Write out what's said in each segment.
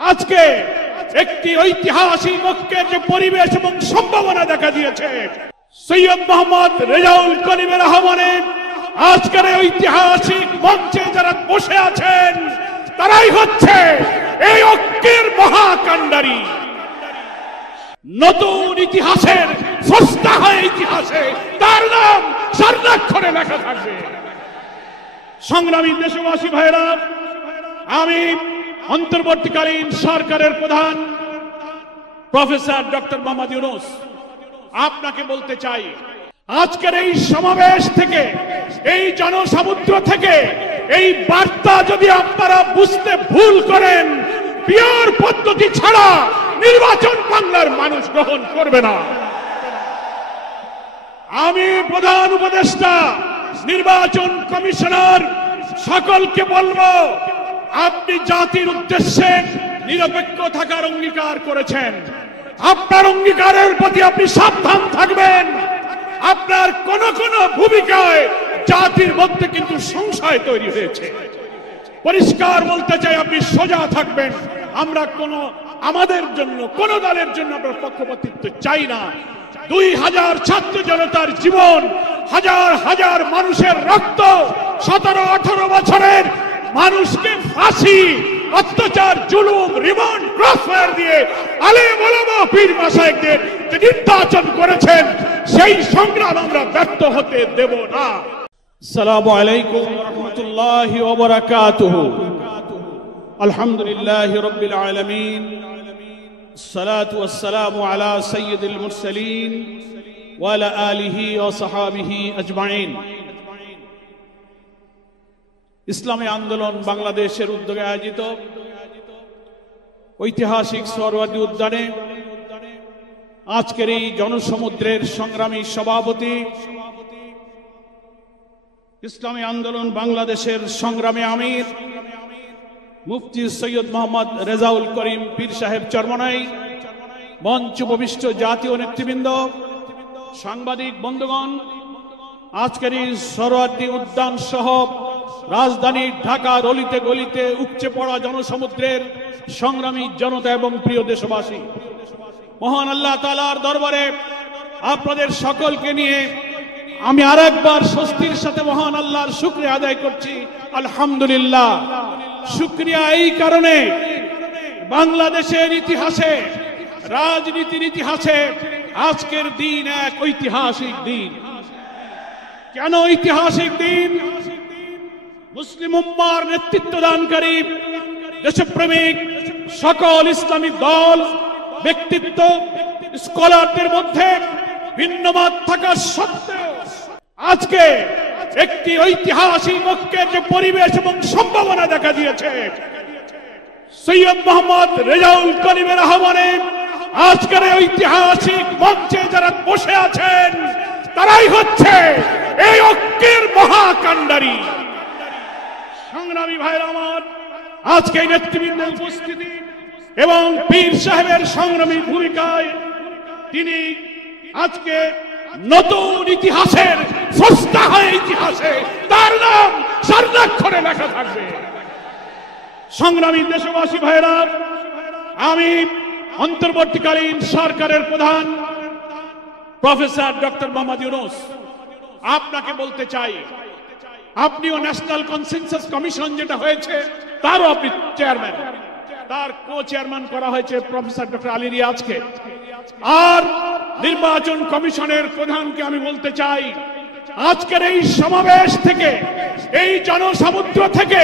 আজকে একটি ঐতিহাসিক ঐক্যের যে পরিবেশ এবং সম্ভাবনা দেখা দিয়েছে, সৈয়দ মোহাম্মদ রেজাউল করিমের আহ্বানে আজকের ঐতিহাসিক মঞ্চে যারা বসে আছেন তারাই হচ্ছে এই ঐক্যের মহাকাণ্ডারী। নতুন ইতিহাসের স্রষ্টা হয় ইতিহাসে, তার নাম স্বর্ণাক্ষরে লেখা থাকবে। সংগ্রামী দেশবাসী ভাইরা, আমি অন্তর্বর্তীকালীন সরকারের প্রধান প্রফেসর ডক্টর মোহাম্মদ ইউনূস আপনাকে বলতে চাই, আজকের এই সমাবেশ থেকে, এই জনসমুদ্র থেকে এই বার্তা যদি আপনারা বুঝতে ভুল করেন, পিওর পদ্ধতি ছাড়া নির্বাচন বাংলার মানুষ গ্রহণ করবে না। আমি প্রধান উপদেষ্টা, নির্বাচন কমিশনার সকলকে বলবো, আপনি জাতির উদ্দেশ্যে নিরপেক্ষ থাকার অঙ্গীকার করেছেন। আপনার অঙ্গীকারের প্রতি আপনি সাবধান থাকবেন। আপনার কোন কোন ভূমিকায় জাতির মধ্যে কিন্তু সংশয় তৈরি হয়েছে। পরিষ্কার বলতে চাই, আপনি সোজা থাকবেন। আমরা আমাদের জন্য, কোন দলের জন্য আমরা পক্ষপাতিত্ব চাই না। 2000 ছাত্র জনতার জীবন, হাজার হাজার মানুষের রক্ত, 17-18 বছরের মানুষকে ফাঁসি, অত্যাচার, জুলুম, রিমান্ড, ক্রসফায়ার দিয়ে আলেম ওলামা পীর মাশায়েখদের যে নির্যাতন করেছেন, সেই সংগ্রাম আমরা ব্যর্থ হতে দেব না। আসসালামু আলাইকুম ওয়া রাহমাতুল্লাহি ওয়া বারাকাতুহু। আলহামদুলিল্লাহি রাব্বিল আলামিন, আসসালাতু ওয়াসসালামু আলা সাইয়্যিদিল মুরসালিন ওয়া আলা আলিহি ওয়া সাহবিহি আজমাইন। ইসলামী আন্দোলন বাংলাদেশের উদ্যোগে আয়োজিত ঐতিহাসিক সোহরাওয়ার্দী উদ্যানে আজকের এই জনসমুদ্রের সংগ্রামী সভাপতি, ইসলামী আন্দোলন বাংলাদেশের সংগ্রামী আমির মুফতি সৈয়দ মোহাম্মদ রেজাউল করিম পীর সাহেব চরমনাই, মঞ্চ উপবিষ্ট জাতীয় নেতৃবৃন্দ, সাংবাদিক বন্ধুগণ, আজকের এই সোহরাওয়ার্দী উদ্যান সহ রাজধানী ঢাকার অলিতে গলিতে উপচে পড়া জনসমুদ্রের সংগ্রামী জনতা এবং প্রিয় দেশবাসী, মহান আল্লাহ তাআলার দরবারে আপনাদের সকলকে নিয়ে আমি আরেকবার স্বস্তির সাথে মহান আল্লাহর শুকরিয়া আদায় করছি। আলহামদুলিল্লাহ। শুকরিয়া এই কারণে, বাংলাদেশের ইতিহাসে, রাজনীতির ইতিহাসে আজকের দিন এক ঐতিহাসিক দিন। কেন ঐতিহাসিক দিন? মুসলিম উম্মার নেতৃত্ব দানকারী, দেশপ্রেমিক সকল ইসলামিক দল, ব্যক্তিত্ব, স্কলারদের মধ্যে ভিন্নমত থাকা সত্ত্বেও আজকে একটি ঐতিহাসিক ঐক্যের যে পরিবেশ এবং সম্ভাবনা দেখা দিয়েছে, সৈয়দ মোহাম্মদ রেজাউল করিমের আহ্বানে আজকের ঐতিহাসিক মঞ্চে যারা বসে আছেন তারাই হচ্ছে এই ঐক্যের মহাকাণ্ডারী। সংগ্রামী ভাইরা আমার, আজকে নেতৃবৃন্দের উপস্থিতি এবং পীর সাহেবের সংগ্রামী ভূমিকায় তিনি আজকে নতুন ইতিহাসের স্রষ্টা হয় ইতিহাসে, তার নাম স্বর্ণাক্ষরে লেখা থাকবে। সংগ্রামী দেশবাসী ভাইরা, আমি অন্তর্বর্তীকালীন সরকারের প্রধান প্রফেসর ডক্টর মোহাম্মদ ইউনূস আপনাকে বলতে চাই, আপনিও ন্যাশনাল কনসেনসাস কমিশন যেটা হয়েছে তারও আপনি চেয়ারম্যান, তার কো চেয়ারম্যান করা হয়েছে প্রফেসর ডক্টর আলী রিয়াজকে। আর নির্বাচন কমিশনের প্রধানকে আমি বলতে চাই, আজকের এই সমাবেশ থেকে, এই জনসমুদ্র থেকে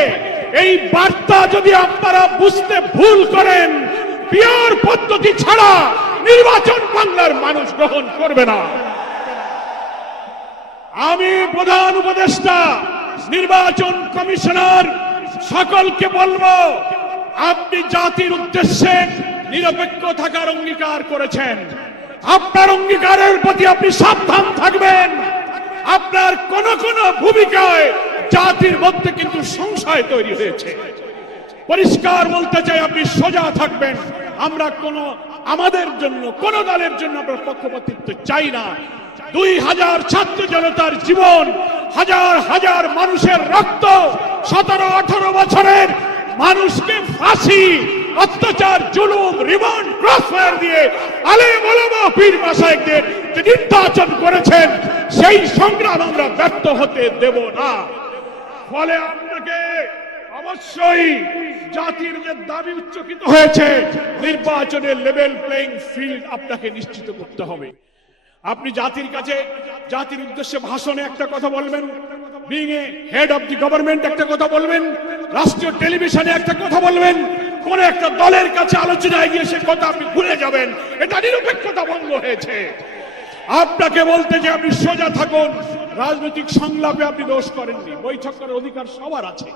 এই বার্তা যদি আপনারা বুঝতে ভুল করেন, পিওর পদ্ধতি ছাড়া নির্বাচন বাংলার মানুষ গ্রহণ করবে না। আমি প্রধান উপদেষ্টা, নির্বাচন কমিশনার সকলকে বলবো, আপনি জাতির উদ্দেশ্যে নিরপেক্ষ থাকার অঙ্গীকার করেছেন। আপনার অঙ্গীকারের প্রতি আপনি সাবধান থাকবেন। আপনার কোন কোন ভূমিকায় জাতির মধ্যে কিন্তু সংশয় তৈরি হয়েছে। পরিষ্কার বলতে চাই, আপনি সোজা থাকবেন। আমরা আমাদের জন্য, কোন দলের জন্য আমরা পক্ষপাতিত্ব চাই না। 2000 ছাত্র জনতার জীবন, হাজার হাজার মানুষের রক্ত, 17-18 বছরের মানুষকে ফাঁসি, অত্যাচার, রিমান্ড ক্রসফায়ার দিয়ে আলেম ওলামা পীর মাশায়েখদের যে নির্যাতন করেছেন সেই সংগ্রাম আমরা ব্যর্থ হতে দেব না। ফলে আপনাকে অবশ্যই জাতির যে দাবি উচ্চকিত হয়েছে নির্বাচনের লেভেল প্লেইং ফিল্ড আপনাকে নিশ্চিত করতে হবে। আপনি জাতির কাছে জাতির উদ্দেশ্যে ভাষণে একটা কথা বলবেন, being a head of the government একটা কথা বলবেন, রাষ্ট্রীয় টেলিভিশনে একটা কথা বলবেন, কোন একটা দলের কাছে আলোচনায় গিয়ে সে কথা আপনি ভুলে যাবেন, এটা নিরপেক্ষতা ভঙ্গ হয়েছে। আপনাকে বলতে যে আপনি সোজা থাকুন, রাজনৈতিক সংলাপে আপনি দোষ করেননি, বৈঠক করার অধিকার সবার আছে,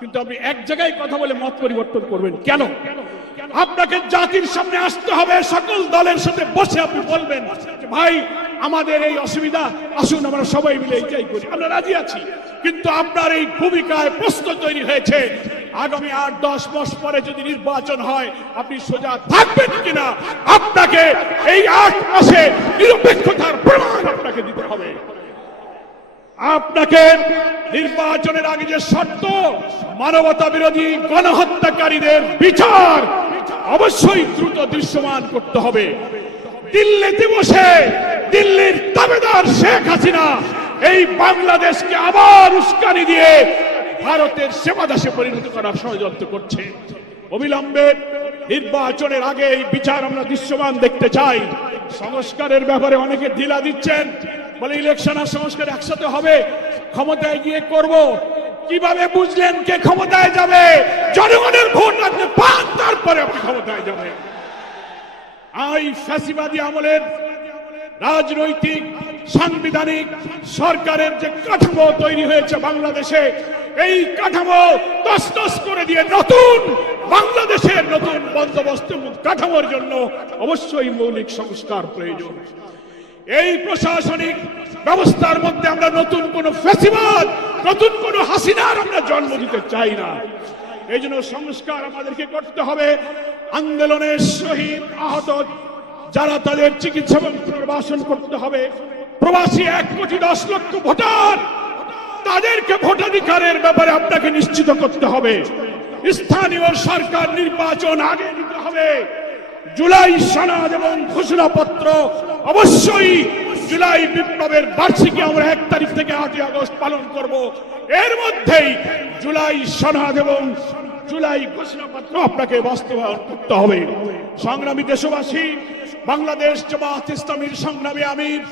কিন্তু আপনি এক জায়গায় কথা বলে মত পরিবর্তন করবেন কেন? আপনাকে জাতির সামনে আসতে হবে, সকল দলের সাথে বসে আপনি বলবেন ভাই আমাদের এই অসুবিধা, আসুন আমরা সবাই মিলে এইটাই করি, আমরা রাজি আছি। কিন্তু আপনার এই ভূমিকায় প্রশ্ন তৈরি হয়েছে আগামী 8-10 মাস পরে যদি নির্বাচন হয় আপনি সোজা থাকবেন কিনা, আপনাকে এই 8 মাসে নিরপেক্ষতার প্রমাণ আপনাকে দিতে হবে। আপনাকে নির্বাচনের আগে যে শর্ত, মানবতা বিরোধী গণহত্যাকারীদের বিচার অবশ্যই দ্রুত দৃশ্যমান করতে হবে। দিল্লিতে বসে দিল্লির দাবেদার শেখ হাসিনা এই বাংলাদেশকে আবার উস্কানি দিয়ে ভারতের সেবাদাসে পরিণত করার ষড়যন্ত্র করছে। অবিলম্বে নির্বাচনের আগে এই বিচার আমরা দৃশ্যমান দেখতে চাই। সংস্কারের ব্যাপারে অনেকে ঢিলা দিচ্ছেন, বলে ইলেকশন আর সংস্কার একসাথে হবে, ক্ষমতায় গিয়ে করব। কিভাবে বুঝলেন কে ক্ষমতায় যাবে? জনগণের ভোট আপনি পান, তারপরে আপনি ক্ষমতায় যাবেন। এই ফ্যাসিবাদী আমলের রাজনৈতিক সাংবিধানিক সরকারের যে কাঠামো তৈরি হয়েছে বাংলাদেশে, এই কাঠামো তছনছ করে দিয়ে নতুন বাংলাদেশের নতুন বন্দোবস্ত কাঠামোর জন্য অবশ্যই মৌলিক সংস্কার প্রয়োজন। এই প্রশাসনিক ব্যবস্থার মধ্যে আমরা নতুন কোন ফ্যাসিবাদ, নতুন কোন হাসিনার আমরা জন্ম দিতে চাই না। এই জন্য সংস্কার আমাদেরকে করতে হবে। আন্দোলনের শহীদ আহত যারা, তাদের চিকিৎসা এবং পুনর্বাসন করতে হবে। প্রবাসী 1,10,00,000 ভোটার, তাদেরকে ভোটাধিকারের ব্যাপারে আপনাকে নিশ্চিত করতে হবে। স্থানীয় সরকার নির্বাচন আগে নিতে হবে। জুলাই সনদ এবং ঘোষণাপত্র অবশ্যই, জুলাই বিপ্লবের বার্ষিকী আমরা 1 তারিখ থেকে 8 আগস্ট পালন করব। এর মধ্যেই জুলাই সনদ এবং জুলাই ঘোষণাপত্র আপনাকে বাস্তবায়ন করতে হবে। সংগ্রামী দেশবাসী, বাংলাদেশ জামাত ইসলামীর সংগ্রামী আমির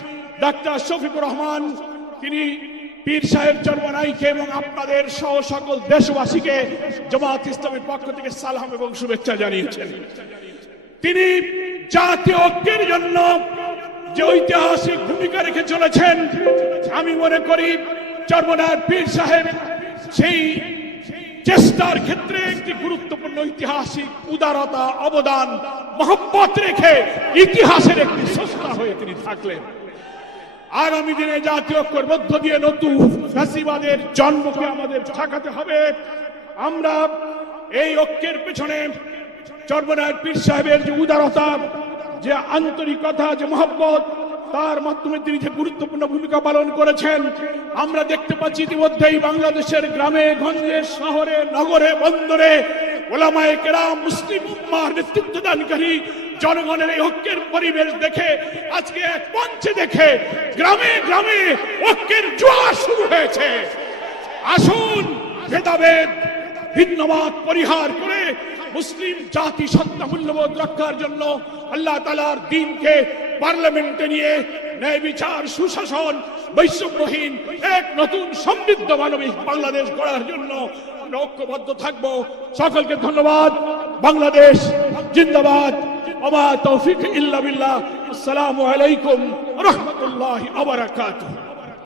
ডাক্তার শফিকুর রহমান, তিনি পীর সাহেব চরমনাইকে এবং আপনাদের সহ সকল দেশবাসীকে জামাত ইসলামীর পক্ষ থেকে সালাম এবং শুভেচ্ছা জানিয়েছেন। তিনি জাতীয় ঐক্যের জন্য যে ঐতিহাসিক ভূমিকা রেখে চলেছেন, আমি মনে করি চরমনার পীর সাহেব সেই চেষ্টার ক্ষেত্রে একটি গুরুত্বপূর্ণ ঐতিহাসিক উদারতা, অবদান, মহব্বত রেখে ইতিহাসের একটি স্রষ্টা হয়ে তিনি থাকলেন। আগামী দিনে জাতীয় ঐক্যের মধ্য দিয়ে নতুন ফ্যাসিবাদের জন্মকে আমাদের ঠেকাতে হবে। আমরা এই ঐক্যের পেছনে চরমনার পীর সাহেবের যে উদারতা, যে আন্তরিকতা, যে মহব্বত, তার মাধ্যমে তিনি যে গুরুত্বপূর্ণ ভূমিকা পালন করেছেন আমরা দেখতে পাচ্ছি। ইতিমধ্যেই বাংলাদেশের গ্রামে গঞ্জে, শহরে, নগরে, বন্দরে ওলামায়ে কেরাম, মুসলিম উম্মাহর নেতৃত্বদানকারী জনগণের এই ঐক্যের পরিবেশ দেখে, আজকে এক মঞ্চে দেখে গ্রামে গ্রামে ঐক্যের জোয়ার শুরু হয়েছে। আসুন ভেদাভেদ, ভিন্নমত পরিহার করে মুসলিম জাতি সত্তা মূল্যবোধ রক্ষার জন্য আল্লাহ তাআলার দ্বীনকে পার্লামেন্টে নিয়ে ন্যায় বিচার, সুশাসন, বৈষম্যহীন এক নতুন সমৃদ্ধ মানবিক বাংলাদেশ গড়ার জন্য আমরা ঐক্যবদ্ধ থাকব। সকলকে ধন্যবাদ। বাংলাদেশ জিন্দাবাদ। ওয়া মা তৌফিক ইল্লা বিল্লাহ। আসসালামু আলাইকুম ওয়া রাহমাতুল্লাহি ওয়া বারাকাতুহু।